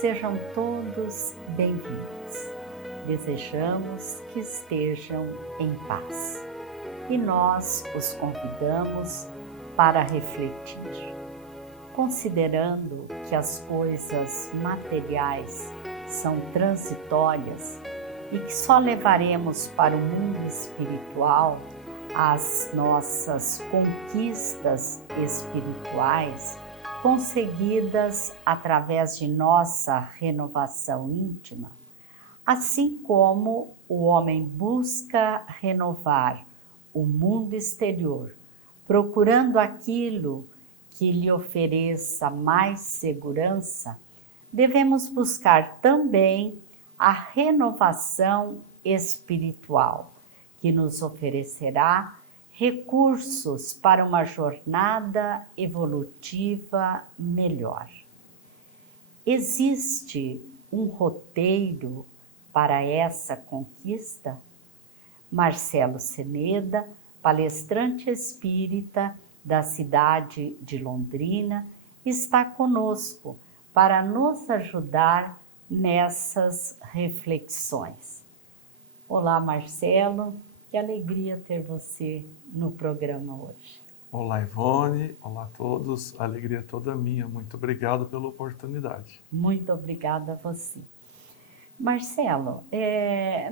sejam todos bem-vindos. Desejamos que estejam em paz e nós os convidamos para refletir, considerando que as coisas materiais são transitórias e que só levaremos para o mundo espiritual as nossas conquistas espirituais conseguidas através de nossa renovação íntima, assim como o homem busca renovar o mundo exterior, procurando aquilo que lhe ofereça mais segurança, devemos buscar também a renovação espiritual, que nos oferecerá recursos para uma jornada evolutiva melhor. Existe um roteiro para essa conquista? Marcelo Ceneda, palestrante espírita da cidade de Londrina, está conosco para nos ajudar nessas reflexões. Olá, Marcelo. Que alegria ter você no programa hoje. Olá, Ivone. Olá a todos. A alegria é toda minha. Muito obrigado pela oportunidade. Muito obrigada a você. Marcelo,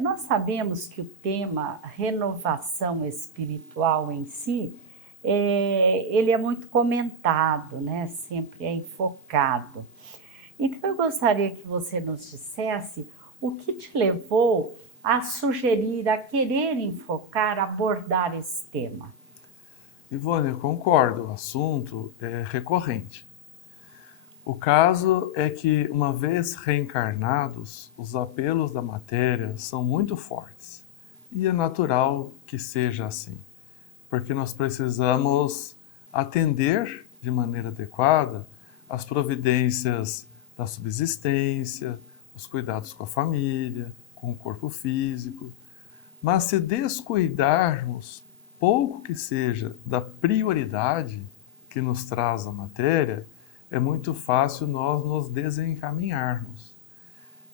nós sabemos que o tema renovação espiritual em si, ele é muito comentado, né? Sempre é enfocado. Então, eu gostaria que você nos dissesse o que te levou a sugerir, a querer enfocar, abordar esse tema. Ivone, eu concordo, o assunto é recorrente. O caso é que, uma vez reencarnados, os apelos da matéria são muito fortes. E é natural que seja assim, porque nós precisamos atender de maneira adequada as providências da subsistência, os cuidados com a família, com o corpo físico. Mas se descuidarmos, pouco que seja, da prioridade que nos traz a matéria, é muito fácil nós nos desencaminharmos.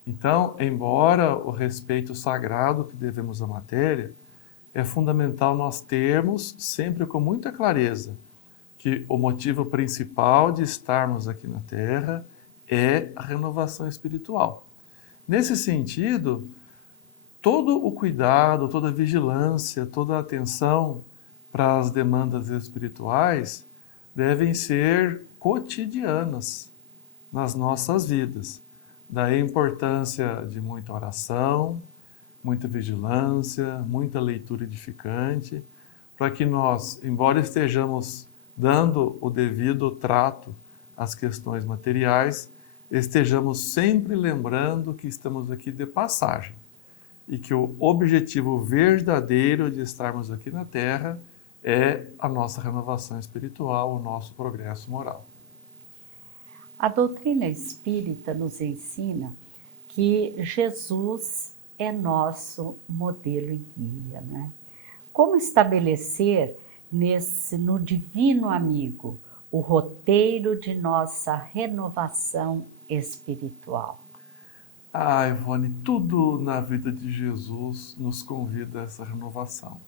Então, embora o respeito sagrado que devemos à matéria, é fundamental nós termos sempre com muita clareza que o motivo principal de estarmos aqui na Terra é a renovação espiritual. Nesse sentido, todo o cuidado, toda a vigilância, toda a atenção para as demandas espirituais devem ser cotidianas nas nossas vidas. Daí a importância de muita oração, muita vigilância, muita leitura edificante, para que nós, embora estejamos dando o devido trato às questões materiais, estejamos sempre lembrando que estamos aqui de passagem e que o objetivo verdadeiro de estarmos aqui na Terra é a nossa renovação espiritual, o nosso progresso moral. A doutrina espírita nos ensina que Jesus é nosso modelo e guia, né? Como estabelecer no Divino Amigo o roteiro de nossa renovação espiritual? Ivone, tudo na vida de Jesus nos convida a essa renovação.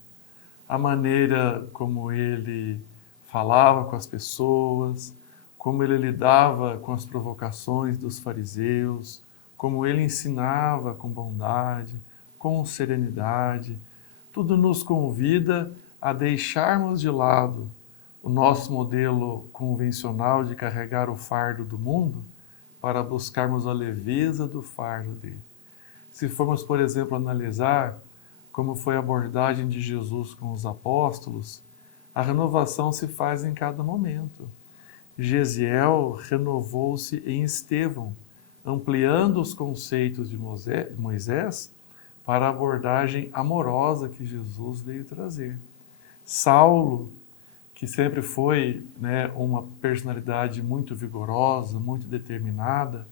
A maneira como ele falava com as pessoas, como ele lidava com as provocações dos fariseus, como ele ensinava com bondade, com serenidade, tudo nos convida a deixarmos de lado o nosso modelo convencional de carregar o fardo do mundo para buscarmos a leveza do fardo dele. Se formos, por exemplo, analisar como foi a abordagem de Jesus com os apóstolos, a renovação se faz em cada momento. Gesiel renovou-se em Estevão, ampliando os conceitos de Moisés para a abordagem amorosa que Jesus veio trazer. Saulo, que sempre foi uma personalidade muito vigorosa, muito determinada,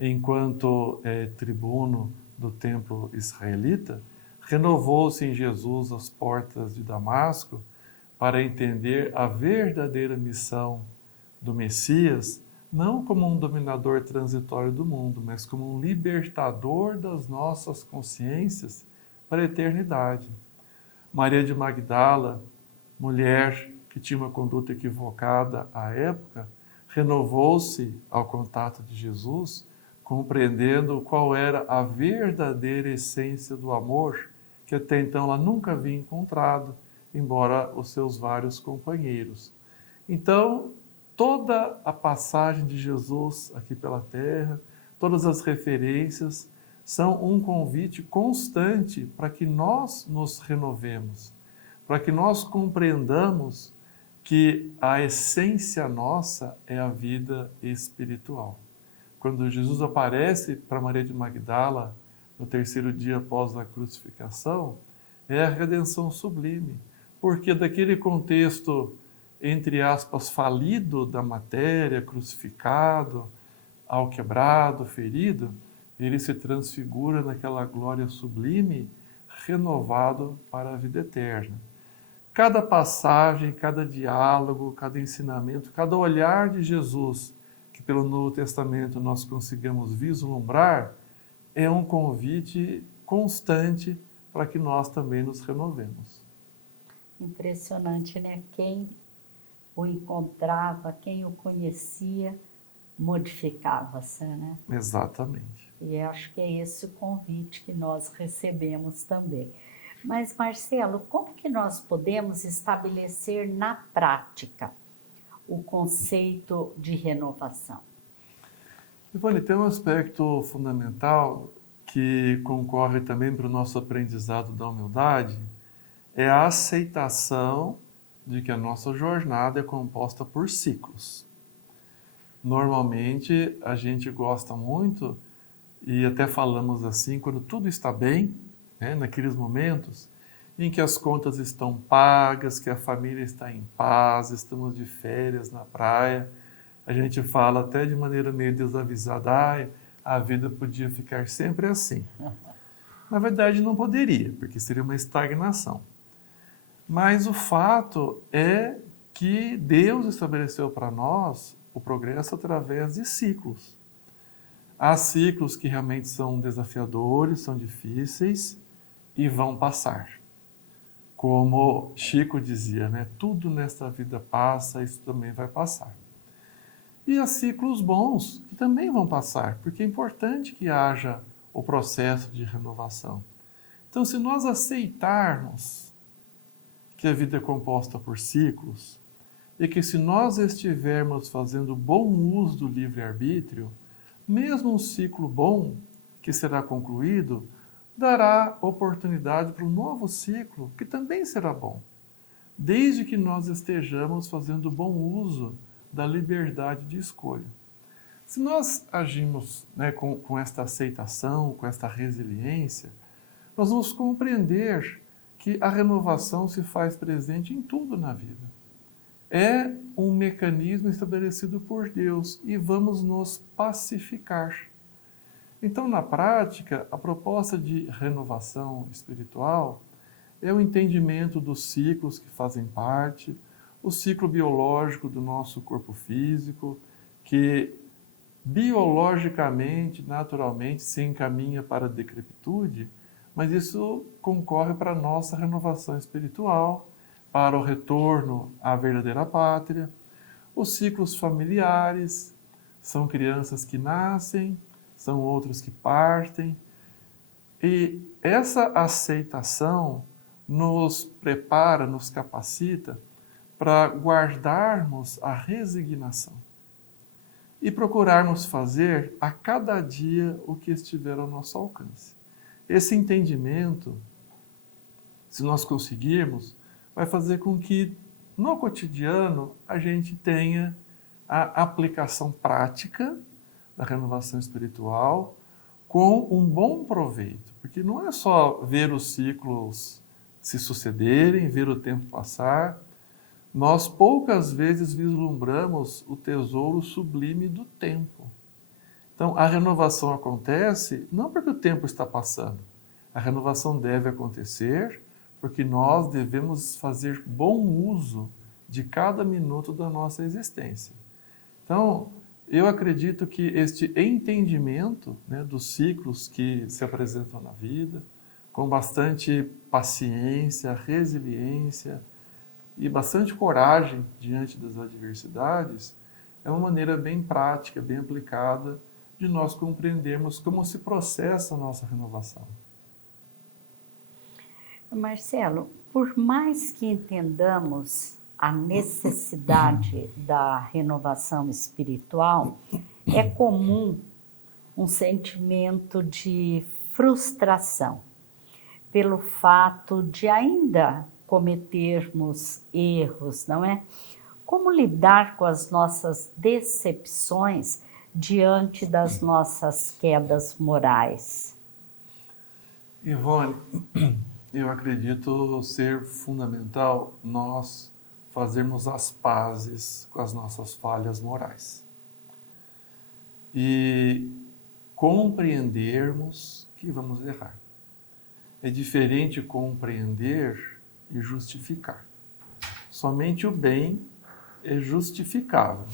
enquanto tribuno do templo israelita, renovou-se em Jesus às portas de Damasco para entender a verdadeira missão do Messias não como um dominador transitório do mundo, mas como um libertador das nossas consciências para a eternidade. Maria de Magdala, mulher que tinha uma conduta equivocada à época, renovou-se ao contato de Jesus, compreendendo qual era a verdadeira essência do amor, que até então ela nunca havia encontrado, embora os seus vários companheiros. Então, toda a passagem de Jesus aqui pela terra, todas as referências, são um convite constante para que nós nos renovemos, para que nós compreendamos que a essência nossa é a vida espiritual. Quando Jesus aparece para Maria de Magdala, no terceiro dia após a crucificação, é a redenção sublime, porque daquele contexto, entre aspas, falido da matéria, crucificado, ao quebrado, ferido, ele se transfigura naquela glória sublime, renovado para a vida eterna. Cada passagem, cada diálogo, cada ensinamento, cada olhar de Jesus, que pelo Novo Testamento nós consigamos vislumbrar, é um convite constante para que nós também nos renovemos. Impressionante, né? Quem o encontrava, quem o conhecia, modificava-se, né? Exatamente. E acho que é esse o convite que nós recebemos também. Mas, Marcelo, como que nós podemos estabelecer na prática o conceito de renovação? Ivone, tem um aspecto fundamental que concorre também para o nosso aprendizado da humildade, é a aceitação de que a nossa jornada é composta por ciclos. Normalmente, a gente gosta muito, e até falamos assim, quando tudo está bem, né, naqueles momentos em que as contas estão pagas, que a família está em paz, estamos de férias na praia, a gente fala até de maneira meio desavisada, a vida podia ficar sempre assim. Na verdade, não poderia, porque seria uma estagnação. Mas o fato é que Deus estabeleceu para nós o progresso através de ciclos. Há ciclos que realmente são desafiadores, são difíceis e vão passar. Como Chico dizia, né? Tudo nesta vida passa, isso também vai passar. E há ciclos bons que também vão passar, porque é importante que haja o processo de renovação. Então, se nós aceitarmos que a vida é composta por ciclos e que se nós estivermos fazendo bom uso do livre-arbítrio, mesmo um ciclo bom que será concluído, dará oportunidade para um novo ciclo que também será bom, desde que nós estejamos fazendo bom uso da liberdade de escolha. Se nós agimos, né, com esta aceitação, com esta resiliência, nós vamos compreender que a renovação se faz presente em tudo na vida. É um mecanismo estabelecido por Deus e vamos nos pacificar. Então, na prática, a proposta de renovação espiritual é o entendimento dos ciclos que fazem parte, o ciclo biológico do nosso corpo físico, que biologicamente, naturalmente, se encaminha para a decrepitude, mas isso concorre para a nossa renovação espiritual, para o retorno à verdadeira pátria. Os ciclos familiares são crianças que nascem, são outros que partem. E essa aceitação nos prepara, nos capacita para guardarmos a resignação e procurarmos fazer a cada dia o que estiver ao nosso alcance. Esse entendimento, se nós conseguirmos, vai fazer com que no cotidiano a gente tenha a aplicação prática da renovação espiritual com um bom proveito, porque não é só ver os ciclos se sucederem, ver o tempo passar. Nós poucas vezes vislumbramos o tesouro sublime do tempo. Então, a renovação acontece não porque o tempo está passando. A renovação deve acontecer porque nós devemos fazer bom uso de cada minuto da nossa existência. Então, Eu acredito que este entendimento, né, dos ciclos que se apresentam na vida, com bastante paciência, resiliência e bastante coragem diante das adversidades, é uma maneira bem prática, bem aplicada de nós compreendermos como se processa a nossa renovação. Marcelo, por mais que entendamos a necessidade da renovação espiritual, é comum um sentimento de frustração pelo fato de ainda cometermos erros, não é? Como lidar com as nossas decepções diante das nossas quedas morais? Ivone, eu acredito ser fundamental nós fazermos as pazes com as nossas falhas morais e compreendermos que vamos errar. É diferente compreender e justificar. Somente o bem é justificável,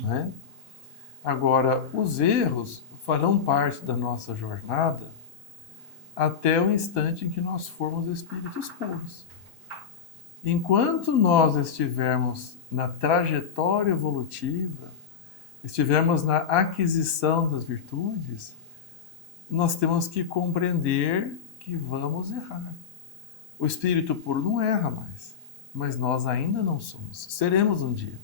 né? Agora, os erros farão parte da nossa jornada até o instante em que nós formos espíritos puros. Enquanto nós estivermos na trajetória evolutiva, estivermos na aquisição das virtudes, nós temos que compreender que vamos errar. O espírito puro não erra mais, mas nós ainda não somos. Seremos um dia.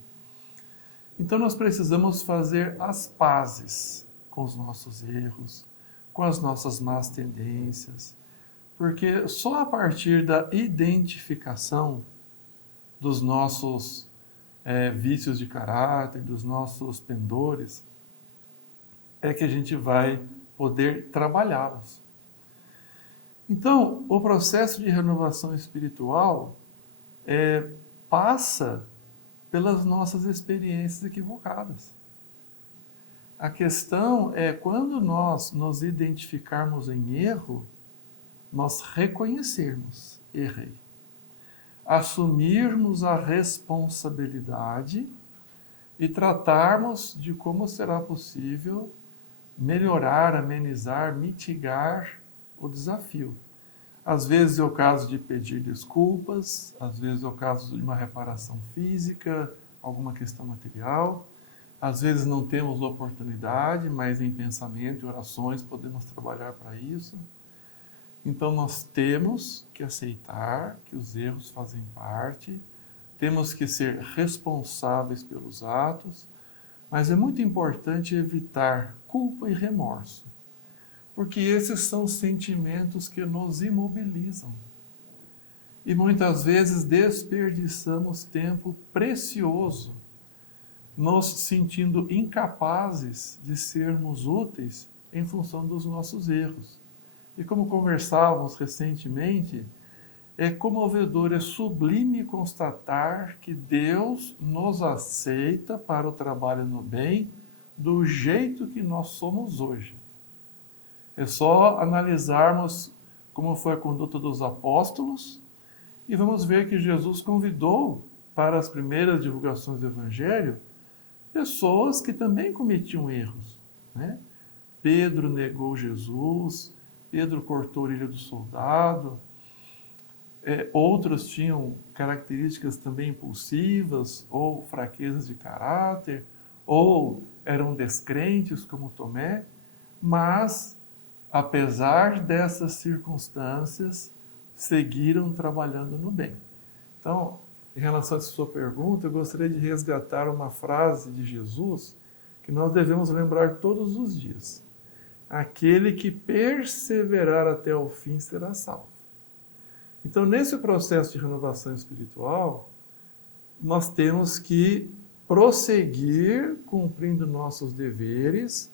Então nós precisamos fazer as pazes com os nossos erros, com as nossas más tendências, porque só a partir da identificação dos nossos vícios de caráter, dos nossos pendores, é que a gente vai poder trabalhá-los. Então, o processo de renovação espiritual passa pelas nossas experiências equivocadas. A questão é, quando nós nos identificarmos em erro, nós reconhecermos, errei. Assumirmos a responsabilidade e tratarmos de como será possível melhorar, amenizar, mitigar o desafio. Às vezes é o caso de pedir desculpas, às vezes é o caso de uma reparação física, alguma questão material. Às vezes não temos oportunidade, mas em pensamento e orações podemos trabalhar para isso. Então nós temos que aceitar que os erros fazem parte, temos que ser responsáveis pelos atos, mas é muito importante evitar culpa e remorso, porque esses são sentimentos que nos imobilizam. E muitas vezes desperdiçamos tempo precioso nos sentindo incapazes de sermos úteis em função dos nossos erros. E como conversávamos recentemente, é comovedor, é sublime constatar que Deus nos aceita para o trabalho no bem do jeito que nós somos hoje. É só analisarmos como foi a conduta dos apóstolos e vamos ver que Jesus convidou para as primeiras divulgações do Evangelho pessoas que também cometiam erros, né? Pedro negou Jesus, Pedro cortou a orelha do soldado, outros tinham características também impulsivas ou fraquezas de caráter, ou eram descrentes como Tomé, mas apesar dessas circunstâncias, seguiram trabalhando no bem. Então, em relação a essa sua pergunta, eu gostaria de resgatar uma frase de Jesus que nós devemos lembrar todos os dias. Aquele que perseverar até o fim será salvo. Então, nesse processo de renovação espiritual, nós temos que prosseguir cumprindo nossos deveres,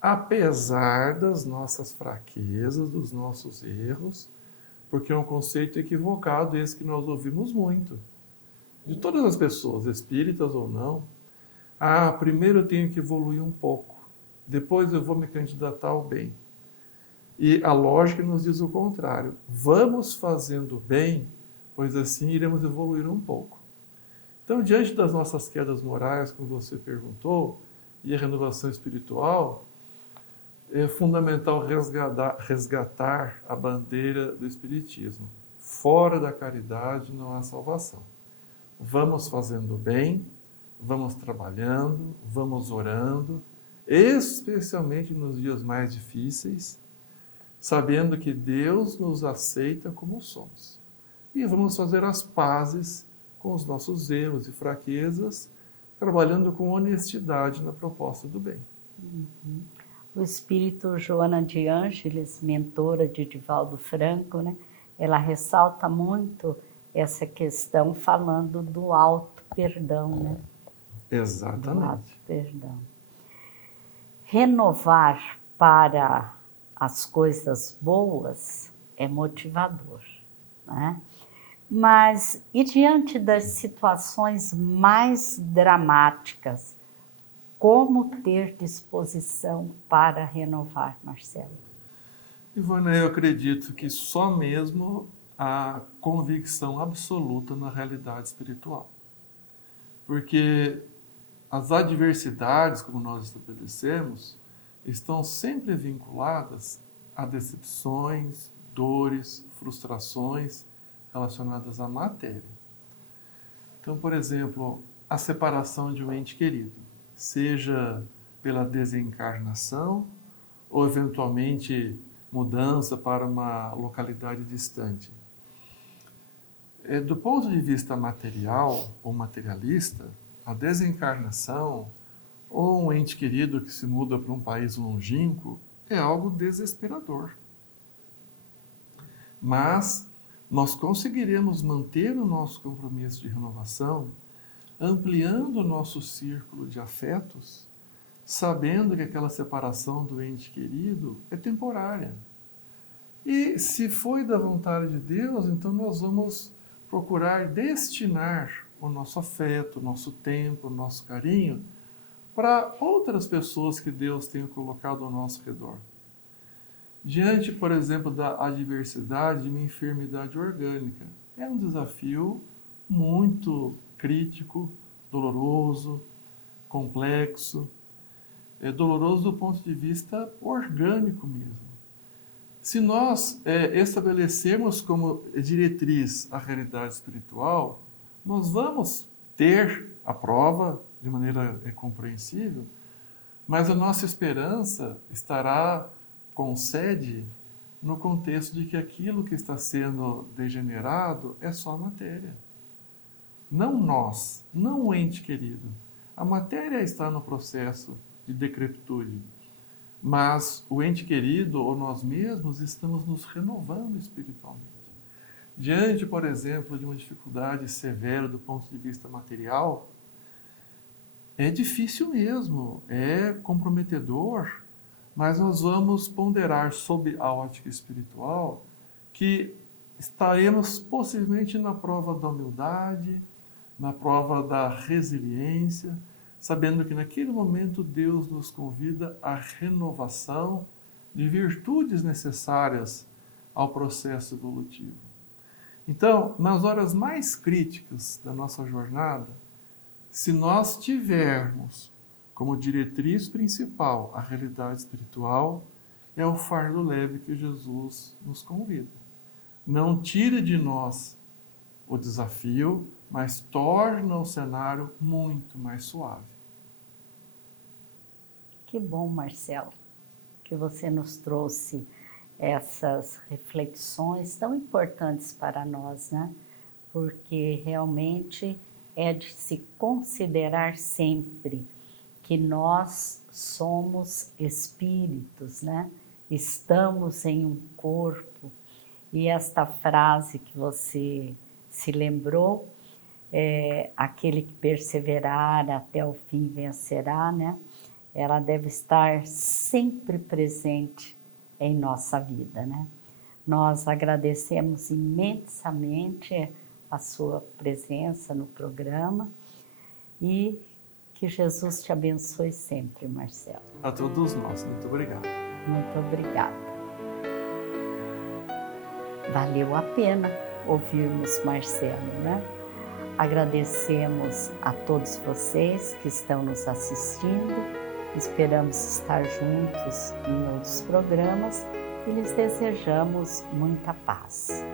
apesar das nossas fraquezas, dos nossos erros, porque é um conceito equivocado esse que nós ouvimos muito, de todas as pessoas, espíritas ou não. Primeiro eu tenho que evoluir um pouco, depois eu vou me candidatar ao bem. E a lógica nos diz o contrário. Vamos fazendo bem, pois assim iremos evoluir um pouco. Então, diante das nossas quedas morais, como você perguntou, e a renovação espiritual, é fundamental resgatar a bandeira do Espiritismo. Fora da caridade não há salvação. Vamos fazendo bem, vamos trabalhando, vamos orando, especialmente nos dias mais difíceis, sabendo que Deus nos aceita como somos. E vamos fazer as pazes com os nossos erros e fraquezas, trabalhando com honestidade na proposta do bem. Uhum. O espírito Joana de Ângeles, mentora de Divaldo Franco, né? Ela ressalta muito essa questão falando do auto perdão, né? Exatamente. Do auto perdão. Renovar para as coisas boas é motivador, né? Mas e diante das situações mais dramáticas, como ter disposição para renovar, Marcelo? Ivone, eu acredito que só mesmo a convicção absoluta na realidade espiritual. Porque as adversidades, como nós estabelecemos, estão sempre vinculadas a decepções, dores, frustrações relacionadas à matéria. Então, por exemplo, a separação de um ente querido, seja pela desencarnação ou eventualmente mudança para uma localidade distante. Do ponto de vista material ou materialista, a desencarnação ou um ente querido que se muda para um país longínquo é algo desesperador. Mas nós conseguiremos manter o nosso compromisso de renovação, ampliando o nosso círculo de afetos, sabendo que aquela separação do ente querido é temporária. E se foi da vontade de Deus, então nós vamos procurar destinar o nosso afeto, o nosso tempo, o nosso carinho para outras pessoas que Deus tenha colocado ao nosso redor. Diante, por exemplo, da adversidade de uma enfermidade orgânica, é um desafio muito crítico, doloroso, complexo. É doloroso do ponto de vista orgânico mesmo. Se nós estabelecermos como diretriz a realidade espiritual, nós vamos ter a prova de maneira compreensível, mas a nossa esperança estará com sede no contexto de que aquilo que está sendo degenerado é só matéria. Não nós, não o ente querido. A matéria está no processo de decrepitude, mas o ente querido ou nós mesmos estamos nos renovando espiritualmente. Diante, por exemplo, de uma dificuldade severa do ponto de vista material, é difícil mesmo, é comprometedor, mas nós vamos ponderar sob a ótica espiritual que estaremos possivelmente na prova da humildade, na prova da resiliência, sabendo que naquele momento Deus nos convida à renovação de virtudes necessárias ao processo evolutivo. Então, nas horas mais críticas da nossa jornada, se nós tivermos como diretriz principal a realidade espiritual, é o fardo leve que Jesus nos convida. Não tire de nós o desafio, mas torna o cenário muito mais suave. Que bom, Marcelo, que você nos trouxe essas reflexões tão importantes para nós, né? Porque realmente é de se considerar sempre que nós somos espíritos, né? Estamos em um corpo. E esta frase que você se lembrou, aquele que perseverar até o fim vencerá, né? Ela deve estar sempre presente em nossa vida, né? Nós agradecemos imensamente a sua presença no programa e que Jesus te abençoe sempre, Marcelo. A todos nós, muito obrigado. Muito obrigada. Valeu a pena ouvirmos Marcelo, né? Agradecemos a todos vocês que estão nos assistindo Esperamos estar juntos em outros programas e lhes desejamos muita paz.